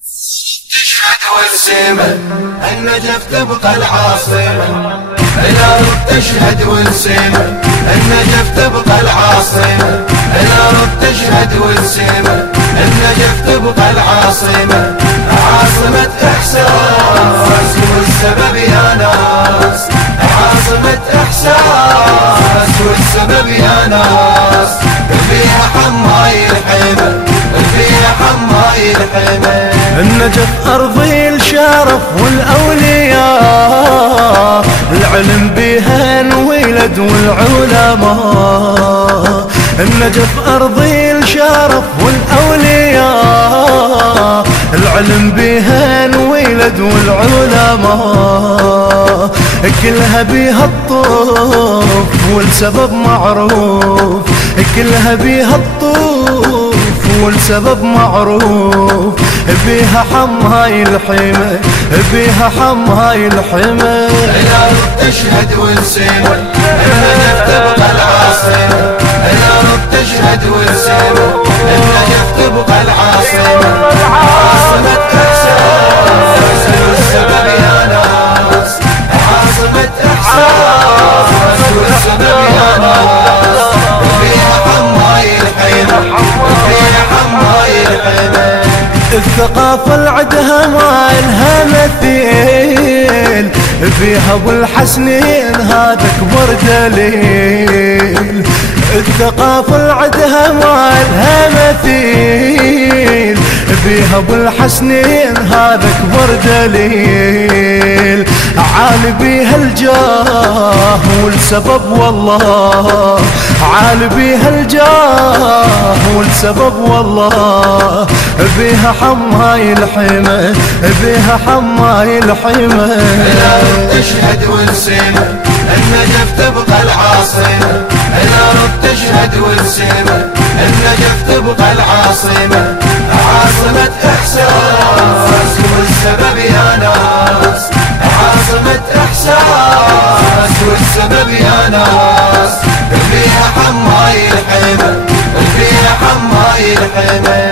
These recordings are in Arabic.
تشهد والسيمة النجف تبقى العاصمة، الأرض تشهد والسيمة النجف تبقى العاصمة، الأرض تشهد والسيمة النجف تبقى العاصمة، عاصمة إحساس والسبب يا ناس، عاصمة إحساس والسبب يا ناس، فيها حماي الحمى، فيها حماي الحمى. النجف أرضي الشرف والأولياء، العلم بها انولد والعلماء، النجف أرضي الشرف والأولياء، العلم بها انولد والعلماء، كلها بها الطوف والسبب معروف، كلها بها الطوف والسبب معروف، بيها حماي الحمى، بيها حماي الحمى. الأرض تشهد والسيمة النجف تبقى العاصمة، الأرض تشهد والسيمة النجف تبقى العاصمة، عاصمة إحساس والسبب يا ناس، عاصمة إحساس والسبب يا ناس، فيها حماي الحمى، فيها حماي الحمى. الثقافة العدها ما لها مثيل، فيها ابو الحسنين هذا اكبر دليل، الثقافة العدها ما لها مثيل، فيها ابو الحسنين هذا اكبر دليل، عالي بيها الجاه والسبب والله، عالي بيها الجاه والسبب والله، بيها حماي الحمى، بيها حماي الحمى. الأرض تشهد والسيمة النجف تبقى العاصمة، الأرض تشهد والسيمة النجف تبقى العاصمة، عاصمة إحساس والسبب يا ناس، عاصمة إحساس والسبب يا ناس، فيها حماي الحمى، فيها حماي الحمى.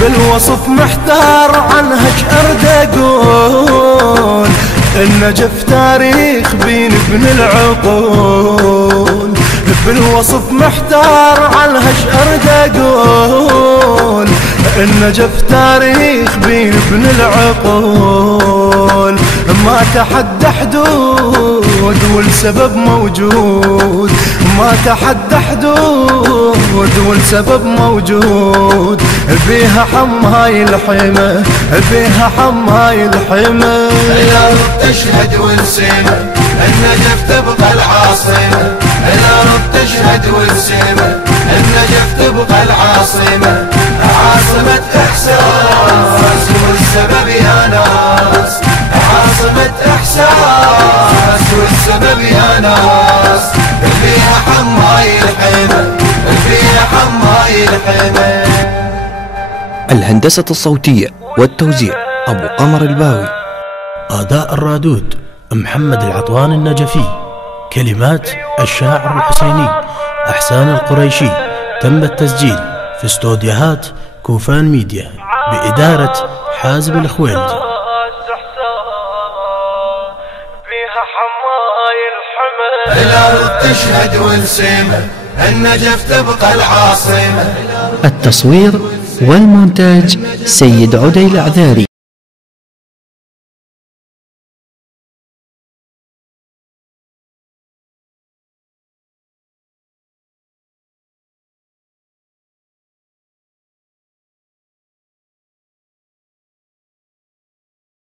بالوصف محتار عنها شأرد أقول، النجف تاريخ بين ابن العقول، بالوصف محتار عنها شأرد أقول، النجف تاريخ بين ابن العقول، ما تحدى حدود والسبب موجود، ما تحدى حدود والسبب موجود، بيها حماي الحمى، بيها حماي الحمى. الأرض تشهد والسيمة النجف تبقى العاصمة، الأرض تشهد والسيمة النجف تبقى العاصمة، عاصمة إحساس والسبب يا ناس، عاصمة إحساس والسبب يا ناس، فيها حماي الحمى، فيها حماي الحمى. الهندسة الصوتية والتوزيع أبو قمر الباوي، أداء الرادود محمد العطوان النجفي، كلمات الشاعر الحسيني أحسان القريشي، تم التسجيل في استوديوهات كوفان ميديا بإدارة حازم الخويلدي. الأرض تشهد والسيمة النجف تبقى العاصمة. التصوير والمونتاج سيد عدي العذاري.